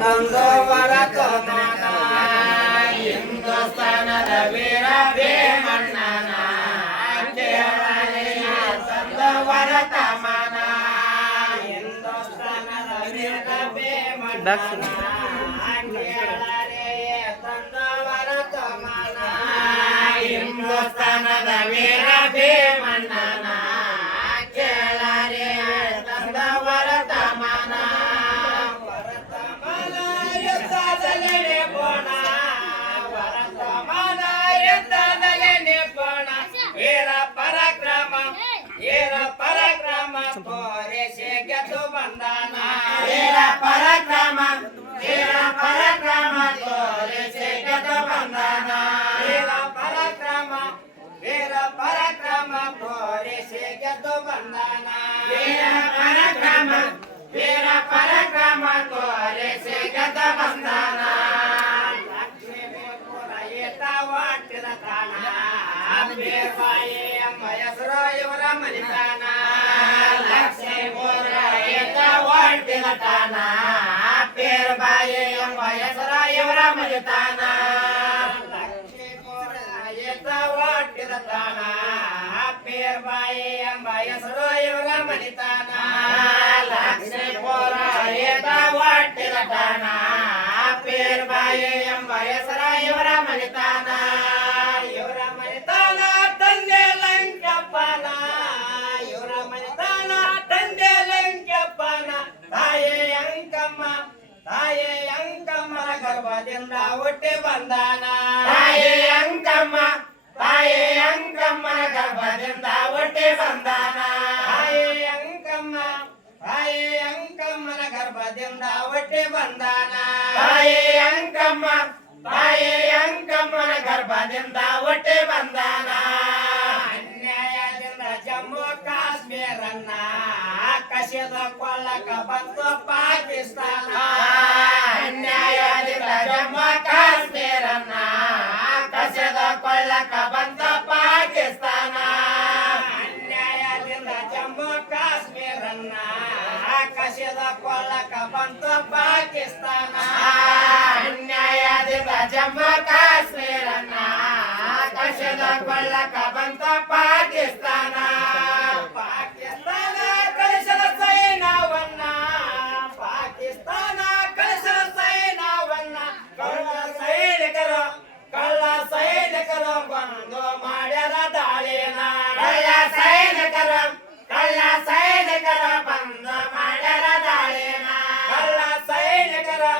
ತಂದವರತ ಮನ ಹಿಂದೂಸ್ತಾನದ ವೀರ ಭೀಮಣ್ಣನ ಕೇಳಲೆಯ ತಂದವರತ ಮನ ಹಿಂದೂಸ್ತಾನದ ವೀರ ಭೀಮಣ್ಣನ ಕೇಳಲೆಯ ತಂದವರತ ಮನ ಹಿಂದೂಸ್ತಾನದ ವೀರ ಭೀಮಣ್ಣನ ಕೇಳಲೆಯ ತಂದವರತ ಮನ ತೋರಿಸಿ ಗೆದ್ದು ಬಂದಾನ ವೀರ ಪರಾಕ್ರಮ ತೋರಿಸಿ ಗೆದ್ದು ಬಂದಾನ ವೀರ ಪರಾಕ್ರಮ ತೋರಿಸಿ ಗೆದ್ದು ಬಂದಾನ ವೀರ ಪರಾಕ್ರಮ ತೋರಿಸಿ ಗೆದ್ದು ಬಂದಾನ ಲಕ್ಷ್ಮೀಪುರ ಈತ ವಾಟಿದ ತಾಣ ಬೇರ್ಬಾಯಿ ಎಂಬ ಹೆಸರು ಇವರ ಮನಿತಾನ ಲಕ್ಷ್ಮೀಪುರ ಈತ ವಾಟಿದ ತಾಣ ಬೇರ್ಬಾಯಿ ಎಂಬ ಹೆಸರು ಇವರ ಮನಿತಾನ ಲಕ್ಷ್ಮೀಪುರ ಈತ ವಾಟಿದ ತಾಣ ಬೇರ್ಬಾಯಿ ಎಂಬ ಹೆಸರು ಇವರ ಮನಿತಾನ ಲಕ್ಷ್ಮೀಪುರ ಈತ ವಾಟಿದ ತಾಣ ಬೇರ್ಬಾಯಿ ಎಂಬ ಹೆಸರ ಇವರ ಮನಿತಾನ ಇವರ ಮನಿತಾನ ತಂದೆ ಲಂಕಪ್ಪನ ಇವರ ಮನಿತಾನ ತಂದೆ ಲಂಕಪ್ಪನ ತಾಯಿ ಅಂಕಮ್ಮನ ಗರ್ಭದಿಂದ ಹುಟ್ಟಿ ಬಂದಾನ ತಾಯಿ ಅಂಕಮ್ಮನ ಗರ್ಭದಿಂದ ಹುಟ್ಟಿ ಬಂದಾನ ತಾಯಿ ಅಂಕಮ್ಮನ ಗರ್ಭದಿಂದ ಹುಟ್ಟಿ ಬಂದಾನ ತಾಯಿ ಅಂಕಮ್ಮನ ಗರ್ಭದಿಂದ ಹುಟ್ಟಿ ಬಂದಾನ ಅನ್ಯಾಯದಿಂದ ಜಮ್ಮು ಕಾಶ್ಮೀರನ್ನ ಕಸಿದ ಕೊಳ್ಳಕ ಬಂತು ಪಾಕಿಸ್ತಾನ ಅನ್ಯಾಯದಿಂದ ಜಮ್ಮು ಕಾಶ್ಮೀರನ್ನ ಕಸಿದ ಕೊಳ್ಳಕ ಬಂತು ಪಾಕಿಸ್ತಾನ ಅನ್ಯಾಯದಿಂದ ಜಮ್ಮು ಕಾಶ್ಮೀರನ್ನ ಕಸಿದ ಕೊಳ್ಳಕ ಬಂತು ಪಾಕಿಸ್ತಾನ ಅನ್ಯಾಯದಿಂದ ಜಮ್ಮು ಕಾಶ್ಮೀರನ್ನ ಕಸಿದ ಕೊಳ್ಳಕ ಬಂತು ಪಾಕಿಸ್ತಾನ ಕಳಿಸಿದ ಸೈನ್ಯವನ್ನ ಕಳ್ಳ ಸೈನಿಕರು ಬಂದು ಮಾಡ್ಯಾರ ದಾಳಿನ ಕಳ್ಳ ಸೈನಿಕರು ಬಂದು ಮಾಡ್ಯಾರ ದಾಳಿನ ಕಳ್ಳ ಸೈನಿಕರು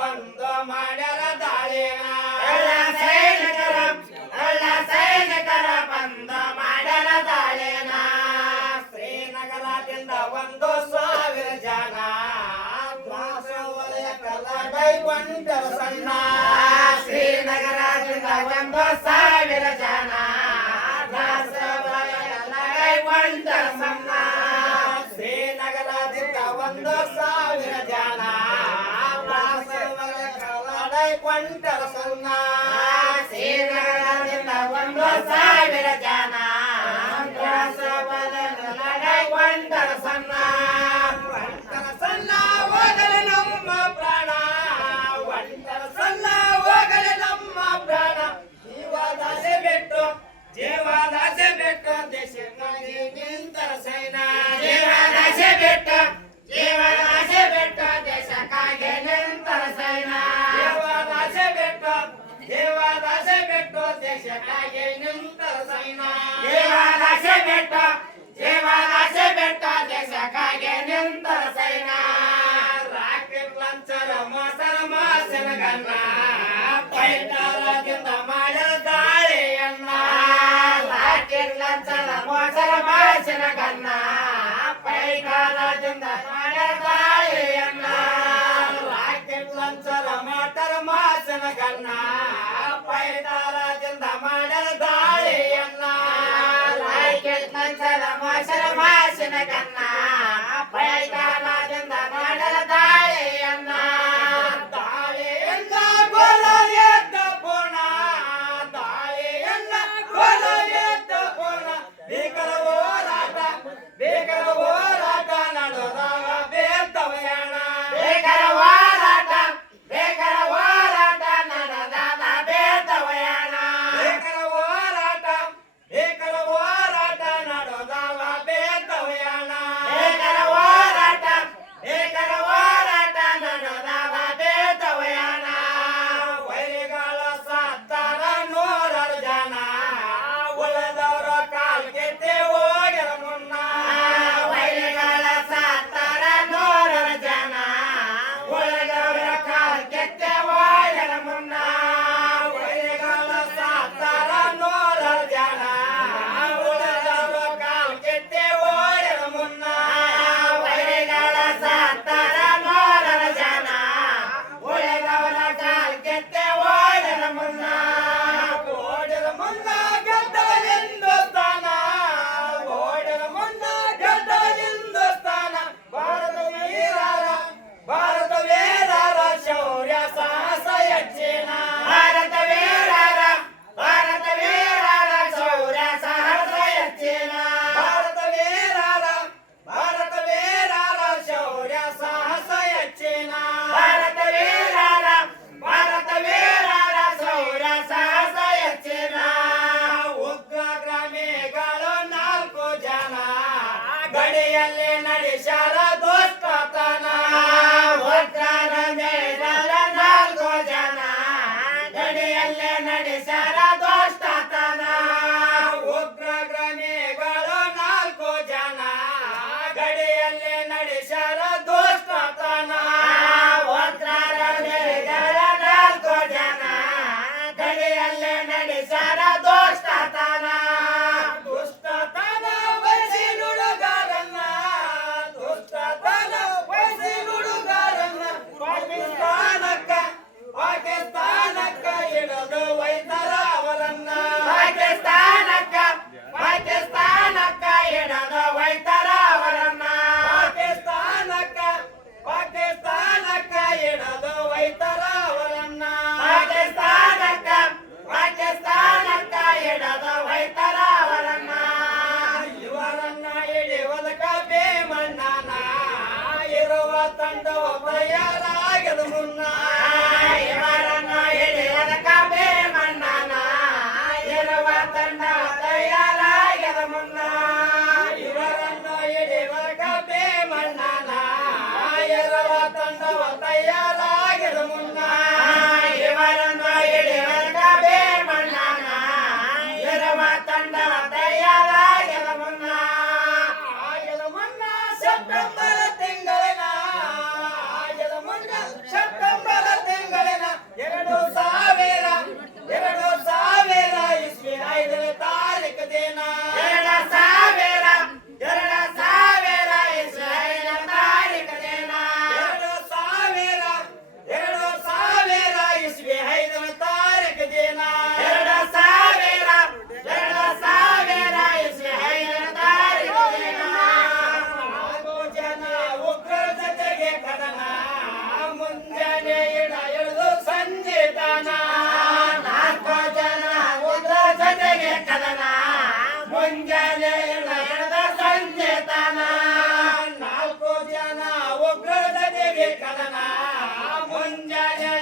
ಬಂದು ಮಾಡ್ಯಾರ ದಾಳಿನ ಕಳ್ಳ ಸೈನಿಕರು ಬಂದು ಮಾಡ್ಯಾರ ದಾಳಿನ ಶ್ರೀನಗರದಿಂದ 1,000 ಜನ ದ್ವಾಸವಲಯ ಕೈಗೊಂಡರ ಸಣ್ಣ ಶ್ರೀನಗರದಿಂದ 1,000 ಜನ ದಾಸವಲಯ ಕೈಗೊಂಡರ ಸಣ್ಣ ಶ್ರೀನಗರದಿಂದ 1,000 ಜನ ದಾಸವಲಯ ಕೈಗೊಂಡರ ಸಣ್ಣ ಶ್ರೀನಗರದಿಂದ 1,000 ಜನ ದಾಸವಲಯ ಕೈಗೊಂಡರ ಸಣ್ಣ ಹೋಗಲಿ ನಮ್ಮ ಪ್ರಾಣ ಒಂಟರ ಸಣ್ಣ ಹೋಗಲಿ ನಮ್ಮ ಪ್ರಾಣ ಜೀವದಾಸೆ ಬಿಟ್ಟು ದೇಶಕ್ಕಾಗಿ ನಿಂತರ ಸೈನ ಜೀವದಾಸೆ ಬಿಟ್ಟು ದೇಶಕ್ಕಾಗಿ ನಿಂತರ ಸೈನ ಜೀವದಾಸೆ ಬಿಟ್ಟು ದೇಶಕ್ಕಾಗಿ ನಿಂತರ ಸೈನ ಜೀವದಾಸೆ ಬಿಟ್ಟು ದೇಶಕ್ಕಾಗಿ ನಿಂತರ ಸೈನ ರಾಕೆಟ್ ಲಾಂಚರ್ ಮಾಸನ ಗನ್ನ ಪೈಟಾರದಿಂದ ಮಾಡಿದ ದಾಳಿಯನ್ನ ರಾಕೆಟ್ ಲಾಂಚರ್ ಮಾಸನ ಗನ್ನ ಪೈಟಾರದಿಂದ ಮಾಡಿದ ದಾಳಿಯನ್ನ ರಾಕೆಟ್ ಲಾಂಚರ್ ಮಾಸನ ಗನ್ನ ಪೈಟಾರದಿಂದ ಮಾಡಿದ ದಾಳಿಯನ್ನ ರಾಕೆಟ್ ಲಾಂಚರ್ ಮಾಸನ ಗನ್ನ ಪೈಟಾರದಿಂದ ಮಾಡಿದ ದಾಳಿಯನ್ನ ಗೋಲ ಎದ್ದ ಪೋಣ ಭೀಕರ ಹೋರಾಟ ನಡೆದಾಗ ಬೇದ್ದವಯಾಣ ತಂಡವ ತಯಾರಾಗದ ಮುನ್ನ ಇವರನ್ನು ಹಿಡಿಯದಕ ಭೀಮಣ್ಣನ ಇರುವ ತಂಡ ತಯಾರಾಗದ ಮುನ್ನ ಇವರನ್ನು ಹಿಡಿಯದಕ ಭೀಮಣ್ಣನ ಇರುವ ತಂಡವ ತಯಾರಾಗದ ಮುನ್ನ ಇವರನ್ನು ಹಿಡಿಯದಕ ಭೀಮಣ್ಣನ ಇರುವ ತಂಡ ತಯಾರಾಗದ ಮುನ್ನ ಆಗದ ಮುನ್ನ ಸೆಪ್ಟೆಂಬರ್ ತಿಂಗಳಿನ ಆಗದ ಮುನ್ನ ಸೆಪ್ಟೆಂಬರ್ ತಿಂಗಳಿನ 2000 ಇಸ್ವಿ 5ನೇ ತಾರೀಕು ದಿನ 2000 ಇಸ್ವಿ 5ನೇ ತಾರೀಕು ದಿನ 2000 ಇಸ್ವಿ 5ನೇ ತಾರೀಕು ದಿನ 2000 ಇಸ್ವಿ 5ನೇ ತಾರೀಕು ದಿನ 4 ಜನ ಉಗ್ರರ ಜೊತೆಗೆ ಕದನ ಮುಂಜಾನೆ ಇಳಿದು ಸಂಜೆ ತನ 4 ಜನ ಉಗ್ರರ ಜೊತೆಗೆ ಕದನ ಮುಂಜಾನೆ ಇಳಿದು ಸಂಜೆ ತನ 4 ಜನ ಉಗ್ರರ ಜೊತೆಗೆ ಕದನ ಮುಂಜಾನೆ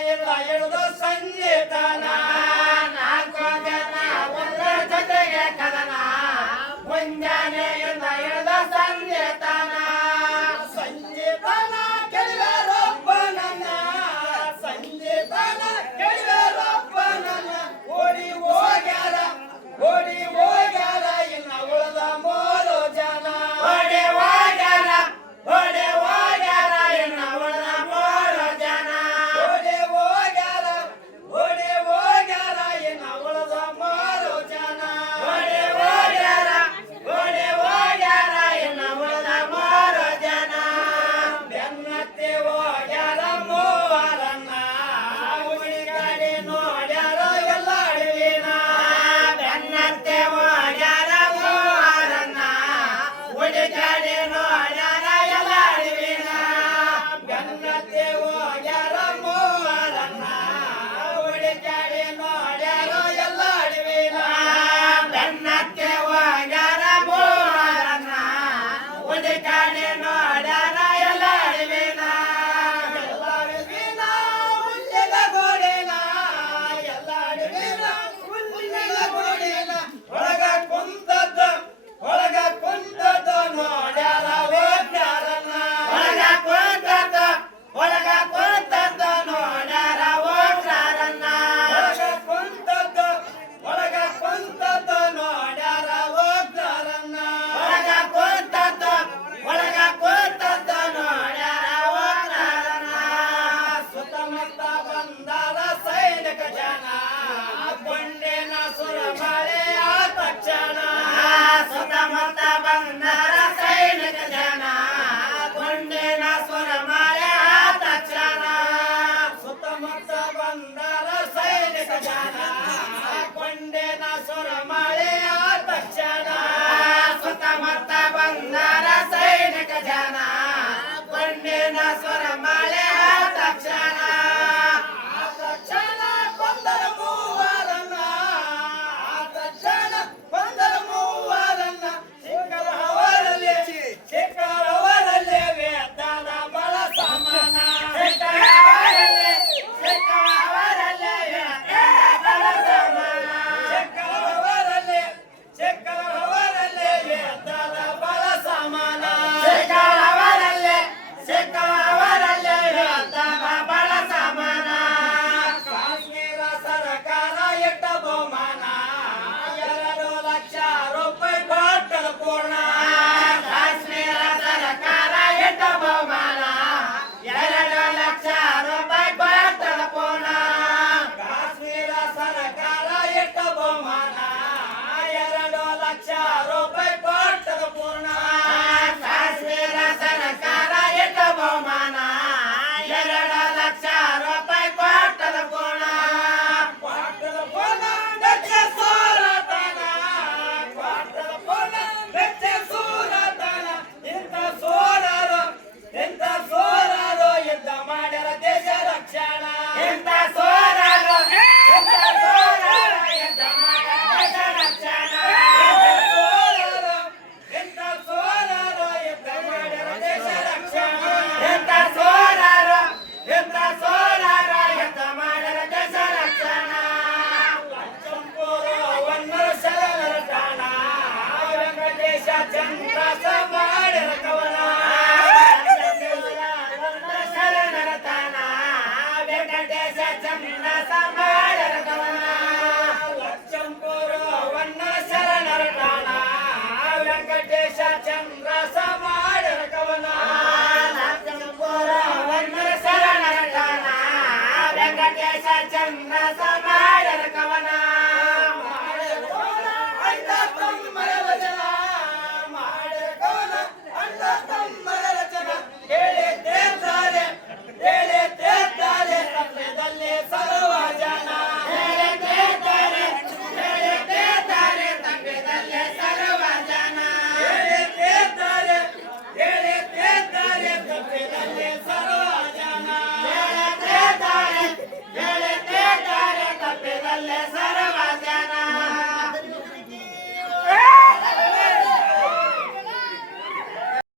ಇಳಿದು ಸಂಜೆ ತನ 4 ಜನ ಉಗ್ರರ ಜೊತೆಗೆ ಕದನ ಮುಂಜಾನೆ ಇಳಿದು ಸಂಜೆ ತನ ಸಂಜೆ ತನ ಕೆಳರೊಬ್ಬನನ್ನ ಸಂಜೆ ತನ ಕೆಳರೊಬ್ಬನನ್ನ ಓಡಿ ಹೋಗ್ಯಾರ ಇನ್ನ ಉಳಿದ 3 ಜನ ಓಡಿ ಹೋಗ್ಯಾರ ಇನ್ನ ಉಳಿದ 3 ಜನ ಓಡಿ ಹೋಗ್ಯಾರ ಇನ್ನ ಉಳಿದ 3 ಜನ ಓಡಿ ಹೋಗ್ಯಾರ ಇನ್ನ ಉಳಿದ 3 ಜನ ಬೆನ್ನತ್ತಿ ಹೋಗ್ಯಾರ ಮೂವರನ್ನ ಉಳಿಗಡೆ ನೋಡ್ಯಾರ ಎಲ್ಲ ಅಡವಿನ ಬೆನ್ನತ್ತಿ ಹೋಗ್ಯಾರ ಮೂವರನ್ನ ಉಳಿಗಡೆ ನೋಡ್ಯಾರ ಎಲ್ಲ ಅಡವಿನ ಬೆನ್ನತ್ತಿ ಹೋಗ್ಯಾರ ಮೂವರನ್ನ ಉಳಿಗಡೆ ನೋಡ್ಯಾರ ಎಲ್ಲ ಅಡವಿನ ಬೆನ್ನತ್ತಿ ಹೋಗ್ಯಾರ ಮೂವರನ್ನ ಉಳಿಗಡೆ ನೋಡ್ಯಾರ ಎಲ್ಲ ಅಡವಿನ ಎಲ್ಲ ಅಡವಿನ ಹುಲ್ಲಿನ ಗೋಡೆನ ಎಲ್ಲ ಅಡವಿನ ಹುಲ್ಲಿನ ಗೋಡೆನ ಒಳಗ ಕುಂತದ್ದು ನೋಡ್ಯಾರ ಹೋಗ್ಯಾರನ್ನ ಒಳಗ ಚಂದ್ರಸ ಮಾಡ್ಯಾರ ಕವನ ಲಕ್ಷಂಪುರವನ್ನ ಶರಣರ ತಾಣ ವೆಂಕಟೇಶ ಚಂದ್ರಸ ಮಾಡ್ಯಾರ ಕವನ ಲಕ್ಷಂಪುರವನ್ನ ಶರಣರ ತಾಣ ವೆಂಕಟೇಶ ಚಂದ್ರಸ